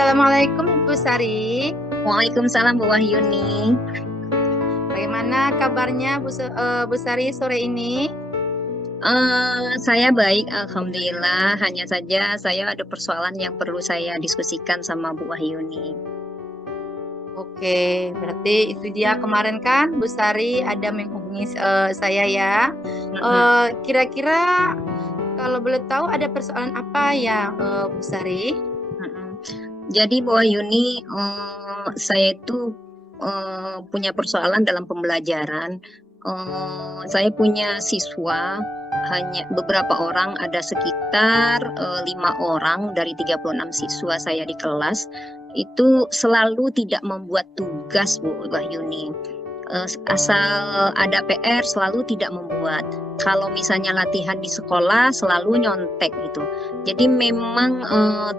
Assalamualaikum Ibu Sari. Waalaikumsalam Bu Wahyuni. Bagaimana kabarnya Bu Sari sore ini? Saya baik, alhamdulillah. Hanya saja saya ada persoalan yang perlu saya diskusikan sama Bu Wahyuni. Oke, berarti itu dia kemarin kan Bu Sari ada menghubungi saya ya. Kira-kira kalau boleh tahu ada persoalan apa ya Bu Sari? Jadi Bu Wahyuni, saya itu punya persoalan dalam pembelajaran. Saya punya siswa hanya beberapa orang, ada sekitar 5 orang dari 36 siswa saya di kelas itu selalu tidak membuat tugas Bu Wahyuni. Asal ada PR selalu tidak membuat. Kalau misalnya latihan di sekolah selalu nyontek gitu. Jadi memang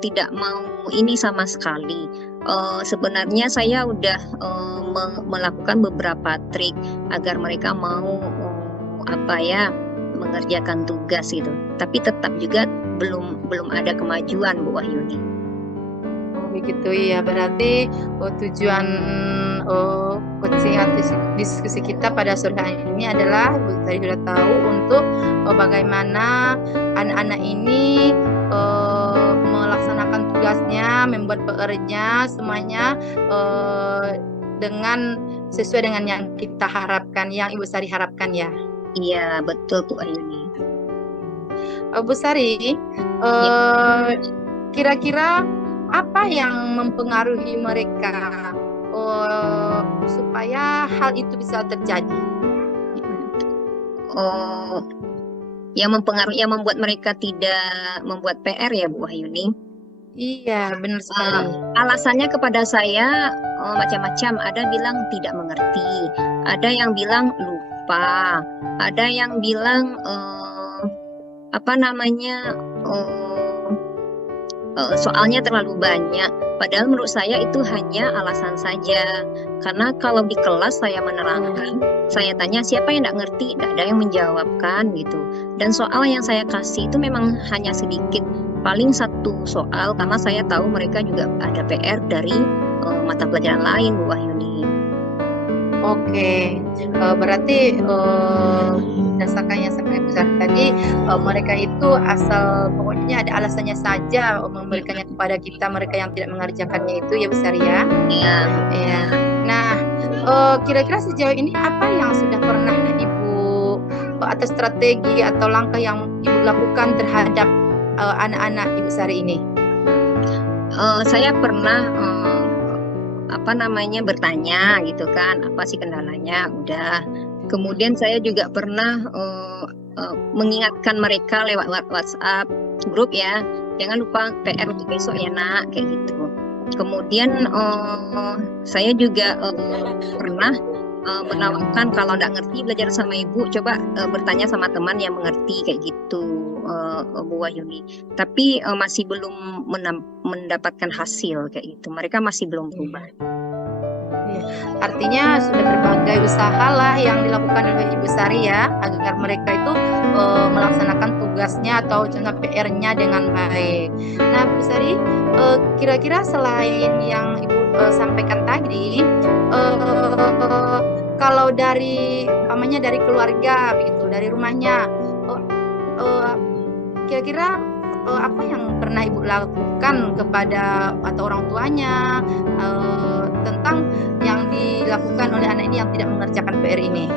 tidak mau ini sama sekali. Sebenarnya saya udah melakukan beberapa trik agar mereka mau mengerjakan tugas gitu. Tapi tetap juga belum ada kemajuan Bu Wahyuni. Begitu ya, berarti tujuan coaching atau diskusi kita pada sore hari ini adalah tadi sudah tahu untuk bagaimana anak-anak ini melaksanakan tugasnya, membuat PR-nya semuanya dengan sesuai dengan yang kita harapkan, yang Ibu Sari harapkan ya. Iya betul Bu Wahyuni. Bu Sari, kira-kira apa yang mempengaruhi mereka supaya hal itu bisa terjadi? Yang membuat mereka tidak membuat PR ya Bu Wahyuni? Iya, benar sekali. Alasannya kepada saya macam-macam. Ada bilang tidak mengerti, ada yang bilang lupa, ada yang bilang soalnya terlalu banyak. Padahal menurut saya itu hanya alasan saja. Karena kalau di kelas saya menerangkan, saya tanya siapa yang tidak ngerti, tidak ada yang menjawabkan gitu. Dan soal yang saya kasih itu memang hanya sedikit, paling satu soal, karena saya tahu mereka juga ada PR dari mata pelajaran lain Bu Wahyuni. Oke, berarti berdasarkan yang saya besar tadi, mereka itu asal pokoknya ada alasannya saja memberikannya kepada kita, mereka yang tidak mengerjakannya itu ya besar ya. Iya. Ya. Nah, kira-kira sejauh ini apa yang sudah pernah Ibu atau strategi atau langkah yang Ibu lakukan terhadap anak-anak Ibu Sari ini? Saya pernah bertanya gitu kan, apa sih kendalanya, udah. Kemudian saya juga pernah mengingatkan mereka lewat WhatsApp grup ya, jangan lupa PR untuk besok ya nak, kayak gitu. Kemudian saya juga pernah menawarkan kalau nggak ngerti belajar sama ibu, coba bertanya sama teman yang mengerti, kayak gitu Bu Wahyuni. Tapi masih belum mendapatkan hasil kayak gitu. Mereka masih belum berubah. Artinya sudah berbagai usaha lah yang dilakukan oleh Ibu Sari ya, agar mereka itu melaksanakan tugasnya atau contoh PR-nya dengan baik. Nah Bu Sari, kira-kira selain yang Ibu sampaikan tadi, kalau dari keluarga begitu, dari rumahnya, kira-kira apa yang pernah Ibu lakukan kepada atau orang tuanya tentang yang dilakukan oleh anak ini yang tidak mengerjakan PR ini?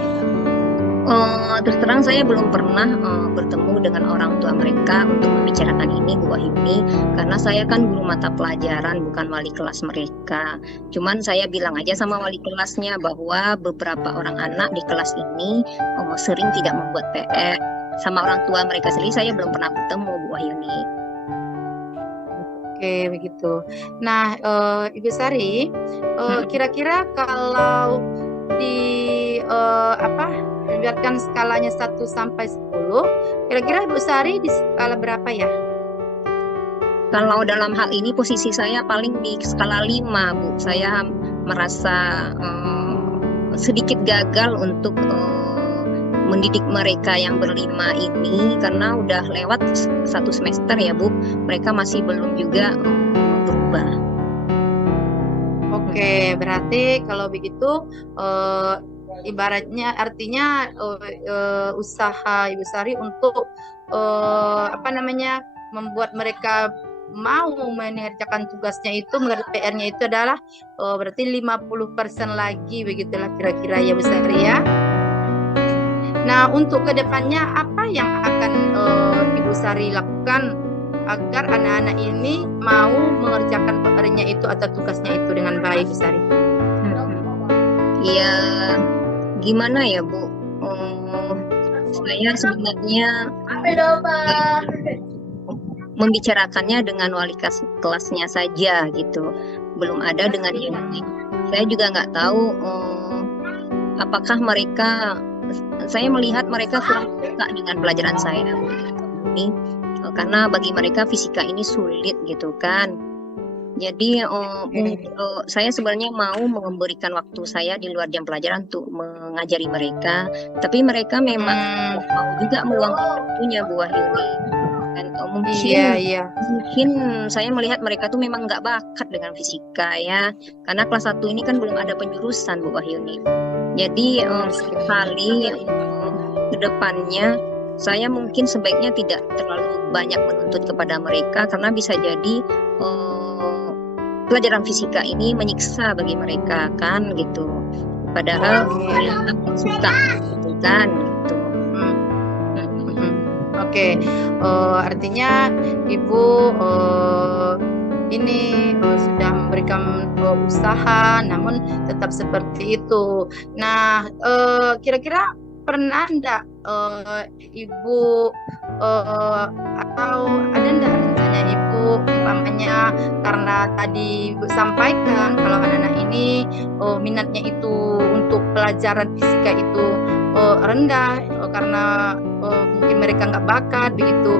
Terus terang saya belum pernah bertemu dengan orang tua mereka untuk membicarakan ini Bu Wahyuni, karena saya kan guru mata pelajaran, bukan wali kelas mereka. Cuman saya bilang aja sama wali kelasnya bahwa beberapa orang anak di kelas ini sering tidak membuat PR. Sama orang tua mereka sendiri saya belum pernah bertemu Bu Wahyuni. Oke, begitu. Nah, Ibu Sari, kira-kira kalau dibuatkan skalanya 1 sampai 10, kira-kira Ibu Sari di skala berapa ya? Kalau dalam hal ini posisi saya paling di skala 5 Bu. Saya merasa sedikit gagal untuk mendidik mereka yang berlima ini, karena udah lewat 1 semester ya Bu, mereka masih belum juga berubah. Oke, berarti kalau begitu eh, ibaratnya artinya usaha Ibu Sari untuk apa namanya membuat mereka mau mengerjakan tugasnya itu, PR-nya itu adalah berarti 50% lagi begitulah kira-kira ya Bu Sari ya. Nah, untuk kedepannya apa yang akan Ibu Sari lakukan agar anak-anak ini mau mengerjakan PR-nya itu atau tugasnya itu dengan baik, Bu Sari? Ya, gimana ya Bu? Saya sebenarnya membicarakannya dengan wali kelasnya saja gitu, belum ada dengan yang lain. Saya juga nggak tahu apakah mereka, saya melihat mereka kurang suka dengan pelajaran saya ini, karena bagi mereka fisika ini sulit gitu kan. Jadi saya sebenarnya mau memberikan waktu saya di luar jam pelajaran untuk mengajari mereka, tapi mereka memang mau juga meluangkan waktunya Bu Wahyuni. Dan mungkin saya melihat mereka tuh memang nggak bakat dengan fisika ya, karena kelas 1 ini kan belum ada penjurusan Bu Wahyuni. Jadi sekali ke depannya saya mungkin sebaiknya tidak terlalu banyak menuntut kepada mereka, karena bisa jadi pelajaran fisika ini menyiksa bagi mereka kan gitu. Padahal mereka suka gitu kan gitu. Oke, artinya Ibu ini sudah memberikan usaha, namun tetap seperti itu. Nah, kira-kira pernah enggak Ibu atau ada enggak rencana Ibu umpamanya karena tadi Ibu sampaikan kalau anak-anak ini minatnya itu untuk pelajaran fisika itu rendah karena mungkin mereka nggak bakat begitu.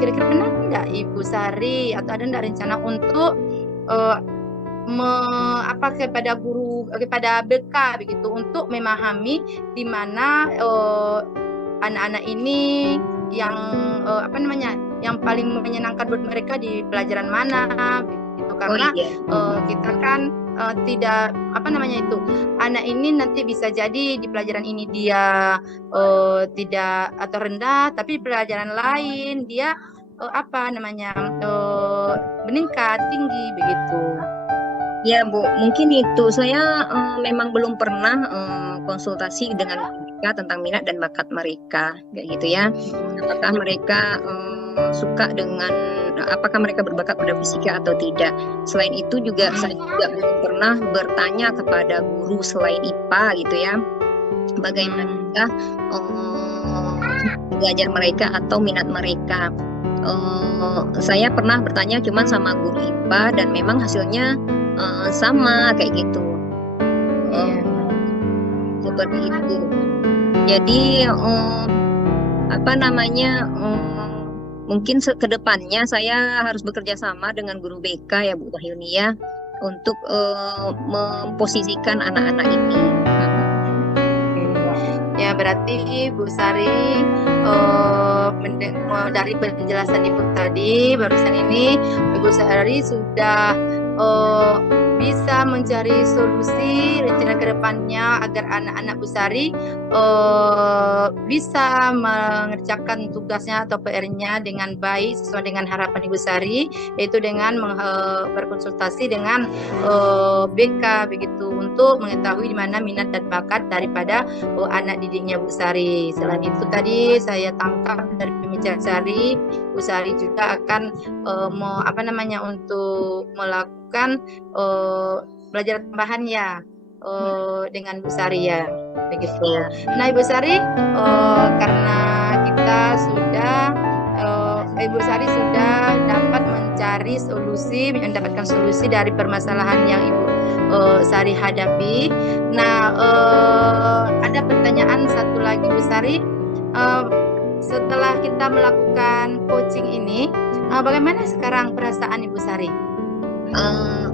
Kira-kira benar nggak Ibu Sari atau ada nggak rencana untuk kepada guru, kepada BK begitu untuk memahami di mana anak-anak ini yang yang paling menyenangkan buat mereka di pelajaran mana gitu, karena kita kan tidak anak ini nanti bisa jadi di pelajaran ini dia tidak atau rendah, tapi pelajaran lain dia meningkat tinggi begitu. Ya Bu, mungkin itu saya memang belum pernah konsultasi dengan mereka tentang minat dan bakat mereka kayak gitu ya. Apakah mereka suka dengan, apakah mereka berbakat pada fisika atau tidak. Selain itu juga saya juga belum pernah bertanya kepada guru selain IPA gitu ya, bagaimana belajar mereka atau minat mereka. Saya pernah bertanya cuma sama guru IPA dan memang hasilnya sama kayak gitu. Seperti itu. Jadi mungkin ke depannya saya harus bekerja sama dengan guru BK ya Bu Wahyuni ya, untuk memposisikan anak-anak ini. Ya, berarti Bu Sari dari penjelasan Ibu tadi barusan ini, Ibu Sari sudah bisa mencari solusi rencana ke depannya agar anak-anak Bu Sari bisa mengerjakan tugasnya atau PR-nya dengan baik sesuai dengan harapan Ibu Sari, yaitu dengan berkonsultasi dengan BK begitu untuk mengetahui di mana minat dan bakat daripada anak didiknya Bu Sari. Selain itu tadi saya tangkap dari pembicaraan Sari, Bu Sari juga akan untuk melakukan belajar tambahan ya dengan Bu Sari ya begitu. Nah Ibu Sari, karena kita sudah Ibu Sari sudah dapat mendapatkan solusi dari permasalahan yang Ibu Sari hadapi. Nah ada pertanyaan satu lagi Bu Sari, setelah kita melakukan coaching ini, bagaimana sekarang perasaan Ibu Sari?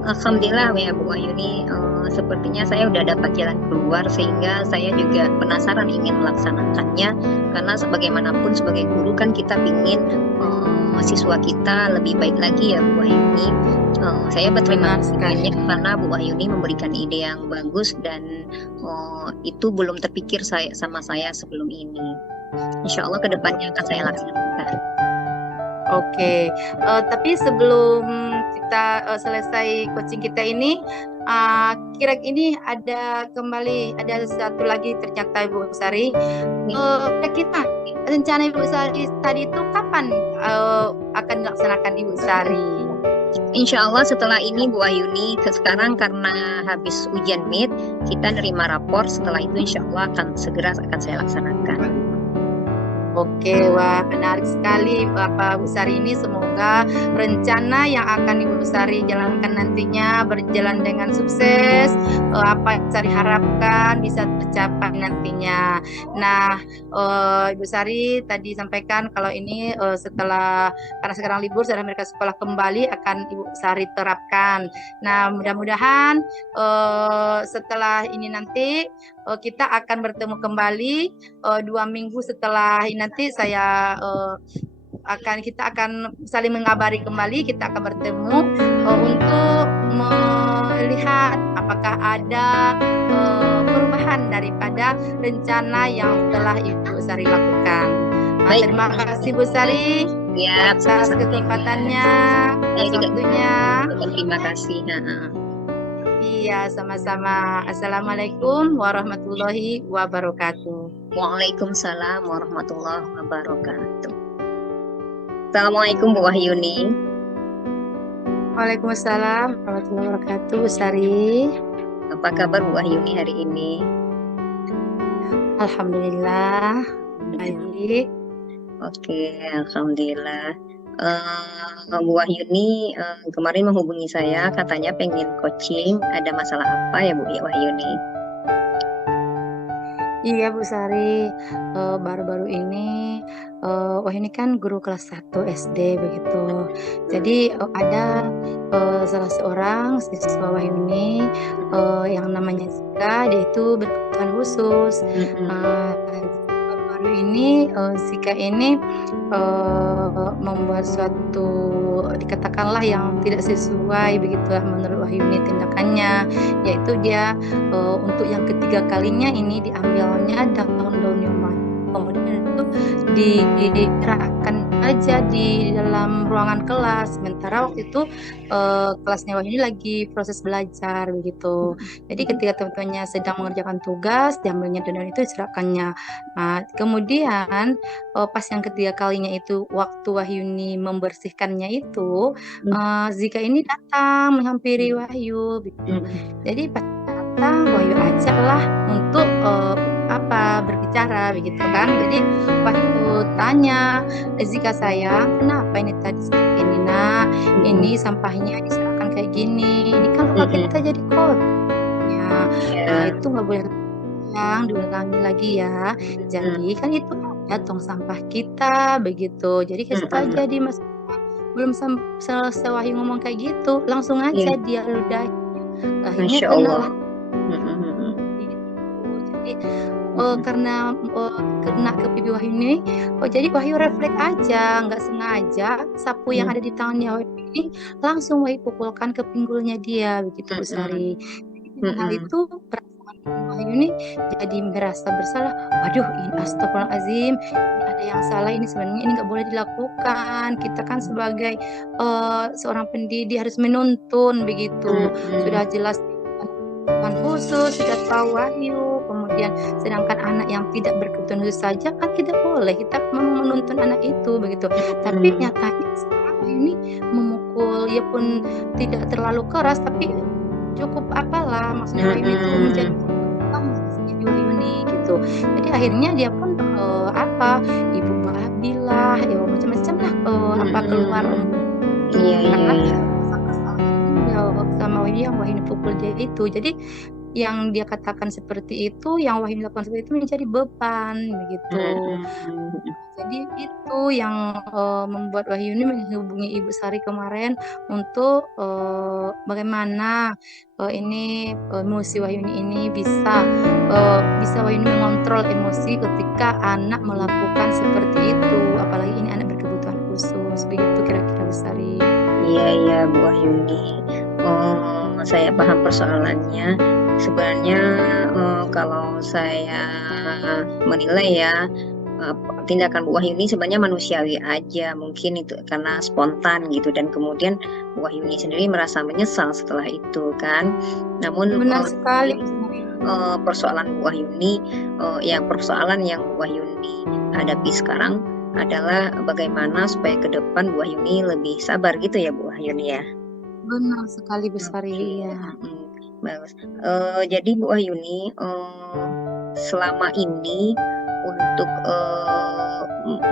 Alhamdulillah ya Bu Wahyuni, sepertinya saya udah dapat jalan keluar, sehingga saya juga penasaran ingin melaksanakannya, karena sebagaimanapun sebagai guru kan kita ingin siswa kita lebih baik lagi ya Bu Wahyuni. Saya berterima Benar kasih sekali. banyak karena Bu Wahyuni memberikan ide yang bagus dan itu belum terpikir sama saya sebelum ini. Insya Allah kedepannya akan saya laksanakan. Oke, tapi sebelum kita selesai coaching kita ini, kira-kira ini ada satu lagi ternyata Ibu Sari. Kira-kira rencana Ibu Sari tadi itu kapan akan dilaksanakan Ibu Sari? Insya Allah setelah ini Bu Wahyuni, sekarang karena habis ujian MIT, kita nerima rapor. Setelah itu insya Allah segera akan saya laksanakan. Oke, wah menarik sekali Bapak Bu Sari ini. Semoga rencana yang akan Ibu Sari jalankan nantinya berjalan dengan sukses. Apa yang Sari harapkan bisa tercapai nantinya. Nah, Ibu Sari tadi sampaikan kalau ini karena sekarang libur, setelah mereka sekolah kembali akan Ibu Sari terapkan. Nah, mudah-mudahan setelah ini nanti kita akan bertemu kembali 2 minggu setelah ini. Nanti kita akan saling mengabari kembali, kita akan bertemu untuk melihat apakah ada perubahan daripada rencana yang telah Ibu Sari lakukan. Terima kasih Bu Sari atas kesempatannya, atas waktunya. Terima kasih. Iya, sama-sama. Assalamualaikum warahmatullahi wabarakatuh. Waalaikumsalam warahmatullahi wabarakatuh. Assalamualaikum Bu Wahyuni. Waalaikumsalam warahmatullahi wabarakatuh, Bu Sari. Apa kabar Bu Wahyuni hari ini? Alhamdulillah, baik. Oke, alhamdulillah. Bu Wahyuni kemarin menghubungi saya, katanya pengen coaching. Ada masalah apa ya Bu Wahyuni? Iya Bu Sari, baru-baru ini Wahyuni kan guru kelas 1 SD begitu. Jadi ada salah seorang siswa Wahyuni yang namanya Zika, dia itu berkebutuhan khusus. Baru ini Zika ini membuat suatu dikatakanlah yang tidak sesuai begitulah menurut Wahyuni tindakannya, yaitu dia untuk yang ketiga kalinya ini diambilnya daun-daun yang kemudian itu digerakkan aja di dalam ruangan kelas, sementara waktu itu kelasnya Wahyuni lagi proses belajar begitu. Jadi ketika teman-temannya sedang mengerjakan tugas, diambilnya daun itu diserahkannya. Nah, kemudian pas yang ketiga kalinya itu waktu Wahyuni membersihkannya itu Zika ini datang menghampiri Wahyu gitu. Jadi pas datang Wahyu ajaklah untuk berbicara begitu kan. Jadi Wahyu tanya, Zika sayang, kenapa ini tadi seperti ini nak? Ini sampahnya diserahkan kayak gini. Ini kan luka kita jadi kotor. Nah, itu nggak boleh yang diulangi lagi ya. Jadi kan itu ada tong sampah kita begitu. Jadi kasih tahu aja di mas, belum selesai Wahyu ngomong kayak gitu, langsung aja dia ludah. Akhirnya kenal. Jadi karena kena ke pipi Wahyu ini, jadi Wahyu refleks aja, nggak sengaja sapu yang ada di tangannya Wahyu ini langsung Wahyu pukulkan ke pinggulnya dia begitu Bu Sari. Hal itu Wahyu ini jadi merasa bersalah. Waduh, ini astagfirullahaladzim, ini ada yang salah, ini sebenarnya ini nggak boleh dilakukan. Kita kan sebagai seorang pendidik harus menuntun begitu. Sudah jelas kebutuhan khusus, sudah tahu Wahyu. Kemudian sedangkan anak yang tidak berkebutuhan khusus saja kan tidak boleh kita mau menuntun anak itu begitu. Tapi nyatanya sekarang ini memukul, ya pun tidak terlalu keras, tapi cukup apalah, maksudnya Wahyu itu menjadi Wahyuni gitu. Jadi akhirnya dia pun ibu babilah, ya macam-macam lah keluar. Karena sama Wahyu yang Wahyu pukul dia itu. Jadi yang dia katakan seperti itu, yang Wahyu lakukan seperti itu menjadi beban begitu. Jadi itu yang membuat Wahyu ini menghubungi Ibu Sari kemarin untuk bagaimana emosi Wahyu ini bisa Wahyu mengontrol emosi ketika anak melakukan seperti itu, apalagi ini anak berkebutuhan khusus. khusus begitu kira-kira Bu Sari. Iya, iya, Bu Wahyuni. Saya paham persoalannya. Sebenarnya kalau saya menilai ya, tindakan Bu Wahyuni sebenarnya manusiawi aja, mungkin itu karena spontan gitu, dan kemudian Bu Wahyuni sendiri merasa menyesal setelah itu kan. Namun Benar sekali Bu Sari. persoalan Bu Wahyuni, persoalan yang Bu Wahyuni hadapi sekarang adalah bagaimana supaya ke depan Bu Wahyuni lebih sabar gitu ya Bu Wahyuni ya. Benar sekali Bu Sari, Oke, iya. bagus. Jadi Bu Wahyuni, selama ini untuk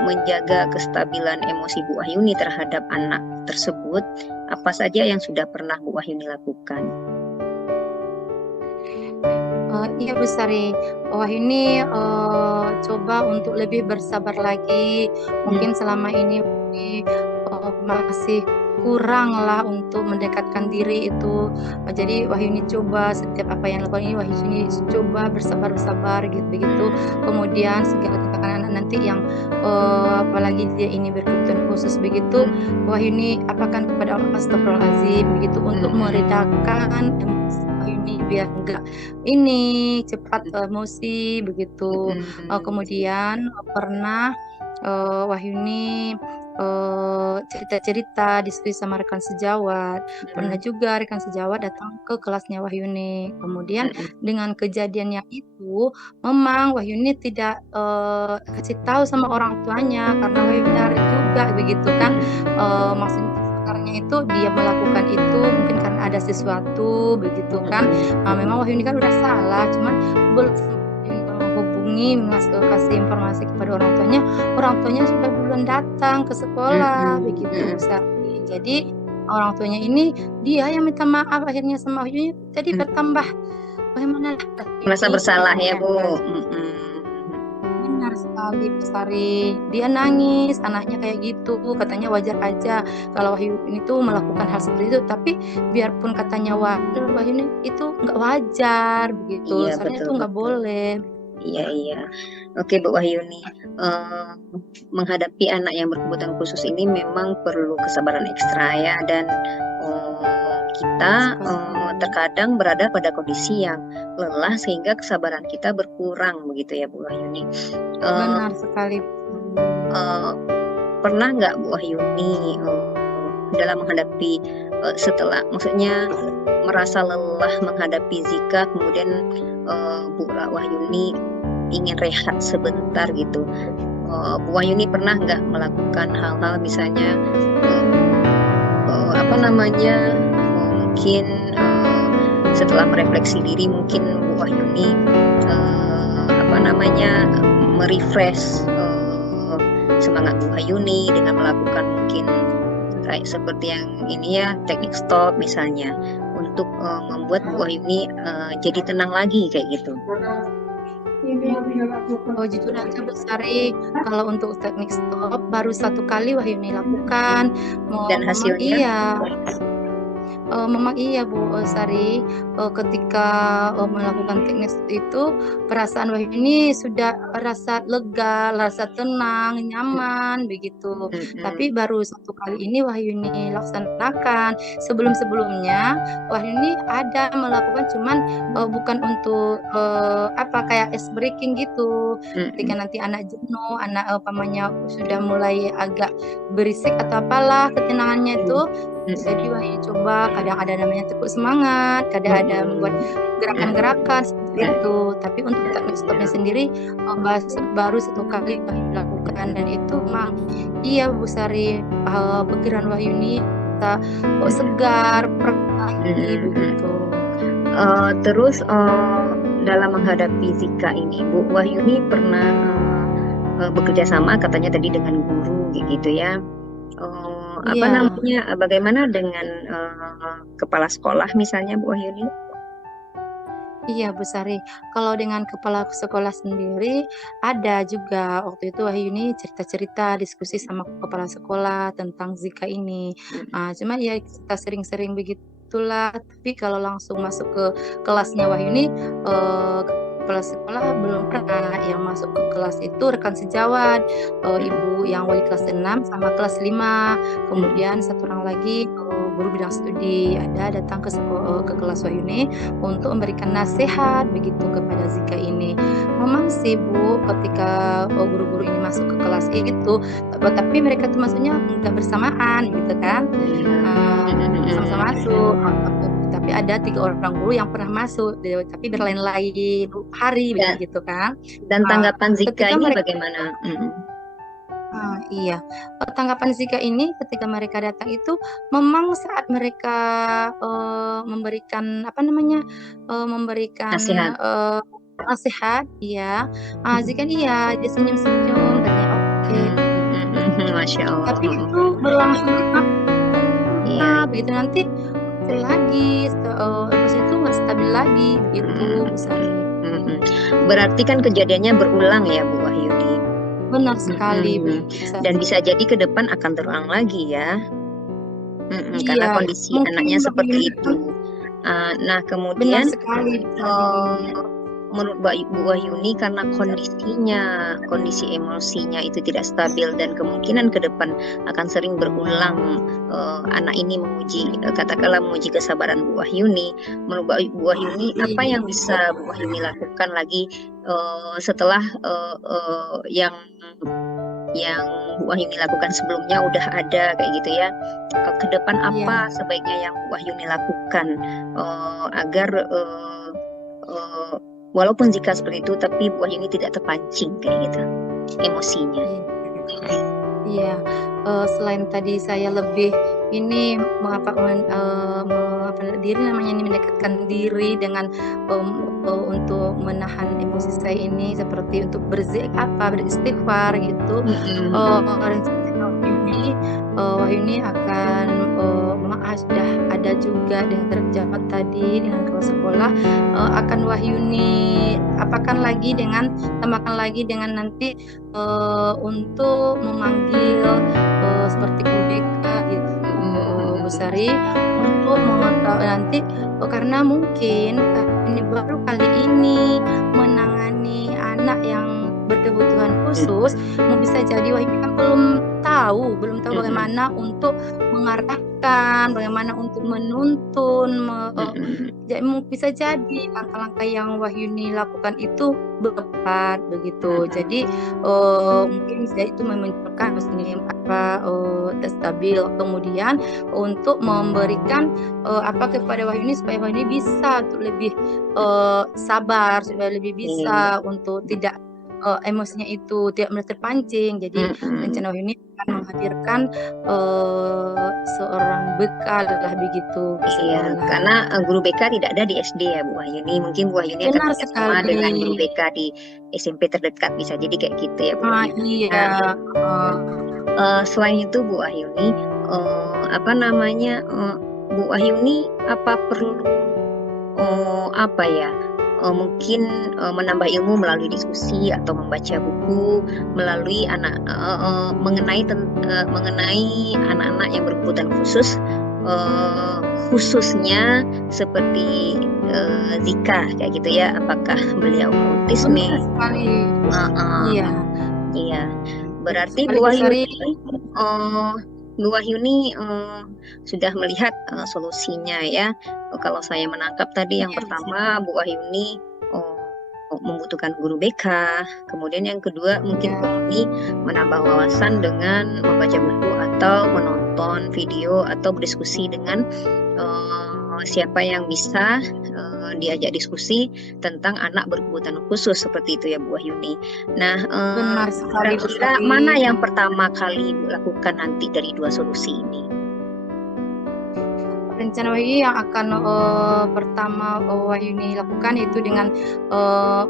menjaga kestabilan emosi Bu Wahyuni terhadap anak tersebut, apa saja yang sudah pernah Bu Wahyuni lakukan? Iya Bu Sari, wah ini coba untuk lebih bersabar lagi. Mungkin selama ini masih kurang lah untuk mendekatkan diri itu. Jadi Wahyuni coba setiap apa yang lakukan ini Wahyuni coba bersabar gitu begitu. Kemudian segala tindakan anak nanti yang apalagi dia ini berkebutuhan khusus begitu, Wahyuni apakan kepada Allah Astagfirullahaladzim begitu untuk meredakan emosi Wahyuni biar enggak ini cepat emosi begitu. Kemudian pernah Wahyuni cerita-cerita diskusi sama rekan sejawat. Pernah juga rekan sejawat datang ke kelasnya Wahyuni. Kemudian dengan kejadiannya itu, memang Wahyuni tidak kasih tahu sama orang tuanya karena Wahyuni tarik juga begitu kan. Maksudnya sebenarnya itu dia melakukan itu mungkin karena ada sesuatu begitu kan. Memang Wahyuni kan udah salah, cuman belum menghubungi kasih informasi kepada orang tuanya sudah duluan datang ke sekolah begitu Sari. Jadi orang tuanya ini dia yang minta maaf akhirnya sama Wahyuni, jadi bertambah bagaimana Merasa bersalah ya Bu. Benar sekali Bu Sari, dia nangis anaknya kayak gitu, katanya wajar aja kalau Wahyuni itu melakukan hal seperti itu, tapi biarpun katanya wajar, Wahyuni itu nggak wajar begitu, Iya, soalnya itu betul, nggak boleh. Iya. Oke Bu Wahyuni, menghadapi anak yang berkebutuhan khusus ini memang perlu kesabaran ekstra ya, dan kita terkadang berada pada kondisi yang lelah sehingga kesabaran kita berkurang begitu ya Bu Wahyuni. Benar sekali. Pernah nggak Bu Wahyuni dalam menghadapi maksudnya merasa lelah menghadapi Zika, kemudian Bu Wahyuni ingin rehat sebentar gitu, Bu Wahyuni pernah nggak melakukan hal-hal misalnya mungkin setelah merefleksi diri mungkin Bu Wahyuni merefresh semangat Bu Wahyuni dengan melakukan mungkin kayak seperti yang ini ya, teknik stop misalnya, untuk membuat Bu Wahyuni jadi tenang lagi kayak gitu. Jujur aja Bu Sari, kalau untuk teknik stop baru 1 kali Wahyuni lakukan. Dan hasilnya? Memang iya Bu Sari, ketika melakukan teknik itu perasaan Wahyuni sudah rasa lega, rasa tenang, nyaman begitu. Tapi baru 1 kali ini Wahyuni laksanakan. Sebelum-sebelumnya Wahyuni ada melakukan, cuman bukan untuk kayak ice breaking gitu. Ketika nanti anak jenuh, anak sudah mulai agak berisik atau apalah ketenangannya itu, jadi Wahyuni coba, kadang ada namanya tepuk semangat, kadang ada membuat gerakan-gerakan seperti itu. Tapi untuk teknik stopnya sendiri baru 1 kali Wahyuni lakukan, dan itu memang iya Bu Sari, pikiran Wahyuni segar, lagi begitu. Terus dalam menghadapi Zika ini Bu Wahyuni pernah bekerja sama katanya tadi dengan guru gitu ya. Bagaimana dengan kepala sekolah misalnya Bu Wahyuni? Iya Bu Sari, kalau dengan kepala sekolah sendiri ada juga waktu itu Wahyuni cerita-cerita diskusi sama kepala sekolah tentang Zika ini. Cuma ya kita sering-sering begitulah, tapi kalau langsung masuk ke kelasnya Wahyuni, kepala sekolah belum pernah. Yang masuk ke kelas itu rekan sejawat, ibu yang wali kelas 6 sama kelas 5. Kemudian satu orang lagi guru bidang studi ada datang ke kelas Wahyuni untuk memberikan nasihat begitu kepada Zika ini. Memang sih Bu, ketika guru-guru ini masuk ke kelas itu, tapi mereka tuh maksudnya nggak bersamaan gitu kan. Sama-sama masuk, tapi ada 3 orang guru yang pernah masuk, tapi berlain-lain hari Dan, begitu kan. dan tanggapan Zika ketika ini mereka bagaimana? iya, tanggapan Zika ini ketika mereka datang itu memang saat mereka memberikan apa namanya, memberikan Nasihat. nasihat, iya, Zika iya, dia senyum-senyum katanya, "Oke." Masya Allah. Tapi itu berlangsung Iya. begitu nanti muncul lagi, emosi itu nggak stabil lagi gitu, Bu Sari. Berarti kan kejadiannya berulang ya Bu Wahyuni. Benar sekali, Bu Sari. Dan bisa jadi ke depan akan terulang lagi ya. Karena Iya, kondisi mungkin anaknya seperti bagaimana itu. Nah, benar kemudian sekali, Bu Sari. menurut Bu Wahyuni karena kondisi emosinya itu tidak stabil dan kemungkinan ke depan akan sering berulang, anak ini katakanlah menguji kesabaran Bu Wahyuni. Menurut Bu Wahyuni apa yang bisa Bu Wahyuni lakukan lagi setelah yang Bu Wahyuni lakukan sebelumnya udah ada kayak gitu ya. Ke depan apa sebaiknya yang Bu Wahyuni lakukan agar walaupun jika seperti itu, tapi Bu Wahyuni tidak terpancing kayak gitu emosinya. Iya, selain tadi saya lebih ini mendekatkan diri dengan untuk menahan emosi saya ini seperti untuk beristighfar gitu. Rencana ini Wahyuni akan sudah ada juga dengan terjawab tadi dengan kepala sekolah, akan Wahyuni tambahkan lagi dengan nanti untuk memanggil seperti BK gitu Bu Sari untuk mengetahui nanti karena mungkin ini baru kali ini menangani anak yang berkebutuhan khusus, bisa jadi Wahyuni kan belum tahu bagaimana untuk mengarahkan, bagaimana untuk menuntun, bisa jadi langkah-langkah yang Wahyuni lakukan itu tepat begitu. Jadi mungkin itu memunculkan stabil. Kemudian untuk memberikan kepada Wahyuni supaya Wahyuni bisa untuk lebih sabar, supaya lebih bisa untuk tidak emosinya itu tidak mudah terpancing. Jadi rencana Wahyuni akan menghadirkan seorang BK lah begitu. Iya, karena guru BK tidak ada di SD ya Bu Wahyuni. Mungkin Bu Wahyuni akan bersama dengan guru BK di SMP terdekat, bisa jadi kayak gitu ya Bu Wahyuni. Iya. Selain itu Bu Wahyuni, Bu Wahyuni apa perlu mungkin menambah ilmu melalui diskusi atau membaca buku melalui mengenai anak-anak yang berkebutuhan khusus, khususnya seperti Zika kayak gitu ya. Apakah beliau autisme? Iya. Berarti Bu Wahyuni sudah melihat solusinya ya. Kalau saya menangkap tadi yang pertama Bu Wahyuni membutuhkan guru BK, kemudian yang kedua mungkin Bu Wahyuni menambah wawasan dengan membaca buku atau menonton video atau berdiskusi dengan siapa yang bisa diajak diskusi tentang anak berkebutuhan khusus seperti itu ya Bu Wahyuni. Nah, kira-kira mana yang pertama kali dilakukan nanti dari 2 solusi ini? Rencana Wahyuni yang akan pertama Wahyuni lakukan itu dengan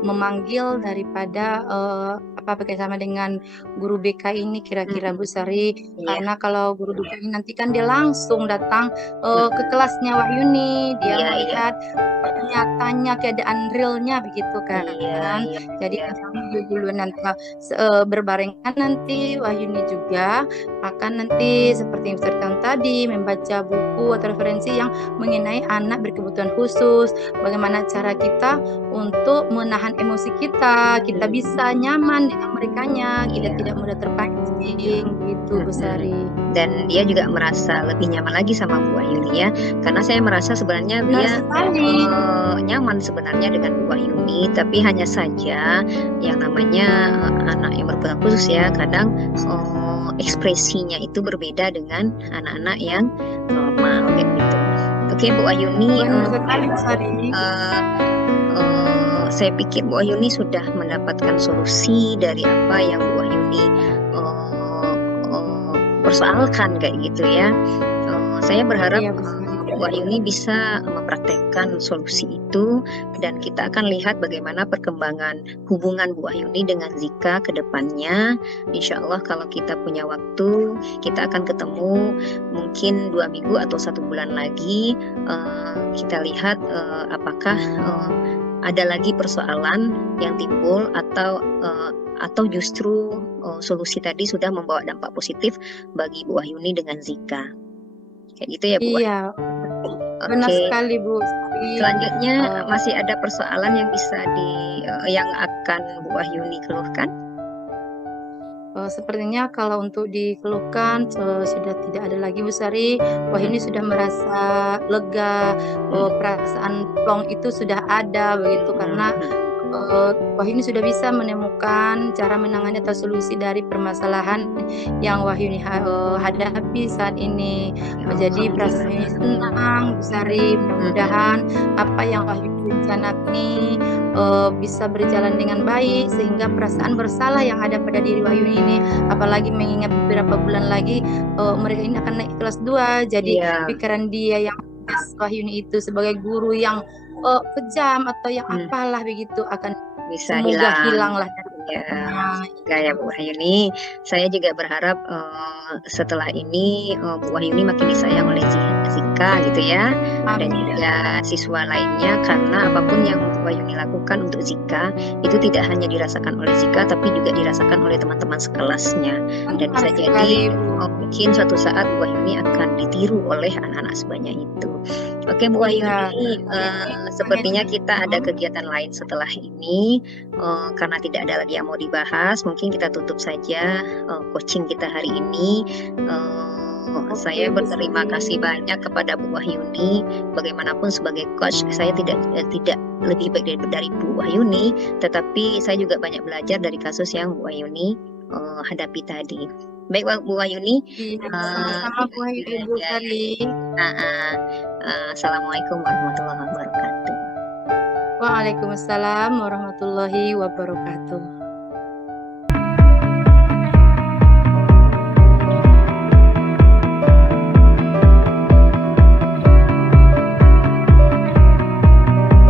memanggil daripada bekerjasama dengan guru BK ini kira-kira Bu Sari, karena kalau guru BK ini nanti kan dia langsung datang ke kelasnya Wahyuni, dia melihat nyatanya keadaan realnya begitu kan. Jadi kami dulu nanti berbarengan nanti Wahyuni juga akan nanti seperti yang diceritakan tadi membaca buku atau referensi referensi yang mengenai anak berkebutuhan khusus, bagaimana cara kita untuk menahan emosi kita bisa nyaman dengan merekanya, kita Iya. tidak mudah terpancing, gitu Bu Mm-mm. Sari. Dan dia juga merasa lebih nyaman lagi sama Bu Wahyuni ya, karena saya merasa sebenarnya Benar dia sekali. nyaman sebenarnya dengan Bu Wahyuni, tapi hanya saja yang namanya anak yang berkebutuhan khusus ya, kadang ekspresinya itu berbeda dengan anak-anak yang normal kayak gitu. Oke Bu Wahyuni, Benar sekali Bu Sari. saya pikir Bu Wahyuni sudah mendapatkan solusi dari apa yang Bu Wahyuni persoalkan kayak gitu ya. Saya berharap Iya Bu Sari. Bu Wahyuni bisa mempraktekkan solusi itu, dan kita akan lihat bagaimana perkembangan hubungan Bu Wahyuni dengan Zika ke depannya. Insya Allah kalau kita punya waktu, kita akan ketemu mungkin 2 minggu atau 1 bulan lagi. Kita lihat apakah ada lagi persoalan yang timbul atau justru solusi tadi sudah membawa dampak positif bagi Bu Wahyuni dengan Zika. Kayak gitu ya Bu Wahyuni. Iya, benar Oke. sekali Bu Sari. Selanjutnya masih ada persoalan yang bisa yang akan Bu Wahyuni keluhkan? Sepertinya kalau untuk dikeluhkan sudah tidak ada lagi Bu Sari. Wahyuni sudah merasa lega, perasaan plong itu sudah ada begitu, karena Wahyuni sudah bisa menemukan cara menangani atau solusi dari permasalahan yang Wahyuni hadapi saat ini. Jadi perasaannya senang Bu Sari, mudah-mudahan apa yang Wahyuni rencanakan ini bisa berjalan dengan baik, sehingga perasaan bersalah yang ada pada diri Wahyuni ini, apalagi mengingat beberapa bulan lagi mereka ini akan naik kelas 2, jadi pikiran dia yang Wahyuni itu sebagai guru yang kejam atau yang apalah begitu akan bisa semoga hilanglah. Ya Bu Wahyuni, saya juga berharap setelah ini Bu Wahyuni makin disayang oleh Zika gitu ya, dan juga siswa lainnya, karena apapun yang Bu Wahyuni lakukan untuk Zika itu tidak hanya dirasakan oleh Zika, tapi juga dirasakan oleh teman-teman sekelasnya, dan bisa jadi mungkin suatu saat Bu Wahyuni akan ditiru oleh anak-anak sebanyak itu. Oke Bu Wahyuni, sepertinya kita ada kegiatan lain setelah ini. Karena tidak ada lagi yang mau dibahas, mungkin kita tutup saja coaching kita hari ini. Saya berterima kasih banyak kepada Bu Wahyuni. Bagaimanapun sebagai coach, saya tidak lebih baik dari Bu Wahyuni, tetapi saya juga banyak belajar dari kasus yang Bu Wahyuni hadapi tadi. Baik Bu Wahyuni. Sama-sama Bu Sari. Assalamualaikum warahmatullahi wabarakatuh. Waalaikumsalam warahmatullahi wabarakatuh.